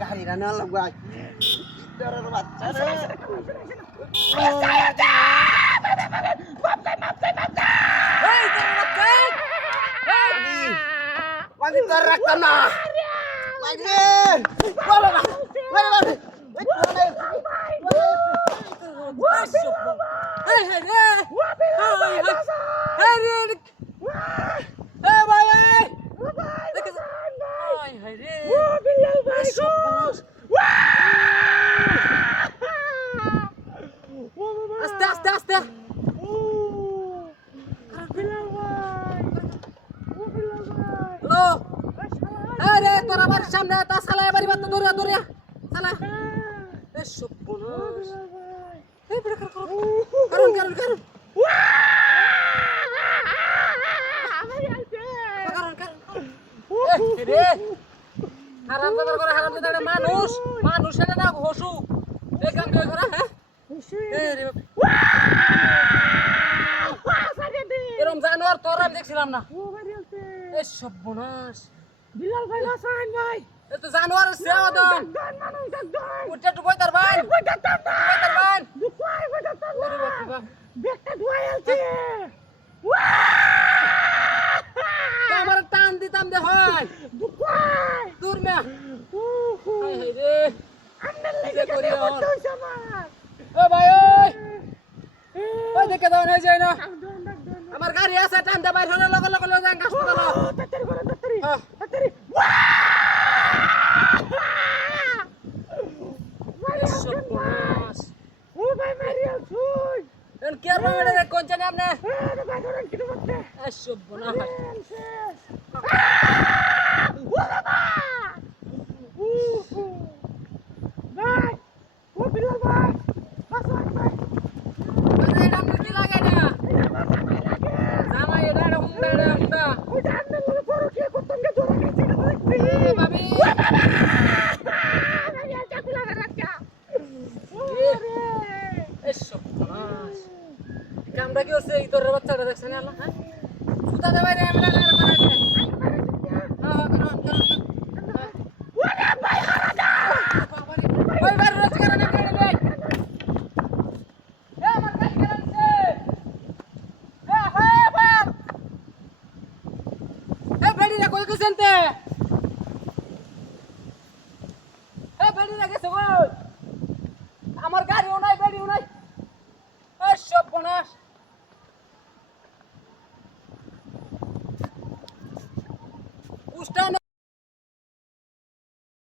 গাড়ি রান্না লাগবে বাচ্চা রাখতাম না আস্তে আস্তে আস্তে হ্যালো আরে তোর আমার সামনে তা সালা বাড়ি বাদ দৌড়া দৌড়া সালা এ সর্বনাশ এই বড় কারণ কারণ কারণ রে হারাম দাদা করে হারাম দাদা মানুষ মানুষ এটা না হসু এই কাম করে করা হ্যাঁ রে এরকম জানোয়ার তোর আমি দেখছিলাম না এই সর্বনাশ বিলাল ভাই লাসান ভাই এ তো জানোয়ার সেও দন মানুষ একদম উঠে তো কইতার ভাই কইতার ভাই দুপাই বজাতাম ওরে বাবা বেকটা ধুয়াই আলছে আমার টান দিতাম দে হয় দুপাই দূর মে হাই রে আন্দার লাগে করে করতে হইছে আমার ও ভাই ওই দেখে দাও না যায় না আমার গাড়ি আছে টান দে বাইরে হলো লগে লগে লগে হাসপাতাল তাড়াতাড়ি করে তাড়াতাড়ি হ্যাঁ তাড়াতাড়ি সর্বনাশ ও ভাই মারিয়া ছুই এন কি আর বাবা রে কোন জানি আপনি আরে ভাই ধরেন কি করতে এই সর্বনাশ শেষ ভাই ও বিলাল ভাই লাসান ভাই আরে এটা আপনি কি লাগে না জামাই এটা হুন্ডা ওই আন্দার লাগে পড়ো কি করতে গে ধরে গেছে এটা দেখছি এ ভাবি মারিয়া চাকু লাগা রাখা এই সর্বনাশ কামড়া কি হচ্ছে এই তোর বাচ্চাটা দেখছেন আল্লাহ হ্যাঁ সুতা দে বাইরে আমরা করে ওই বার রোজ করে না কেন ভাই এ আমার গাড়ি চালাচ্ছে এ হ্যাঁ বাপ এ বেড়ি রে কই গেছেন তে এ বেড়ি রে গেছে কই আমার গাড়িও নাই বেড়িও নাই এ সর্বনাশ উস্তান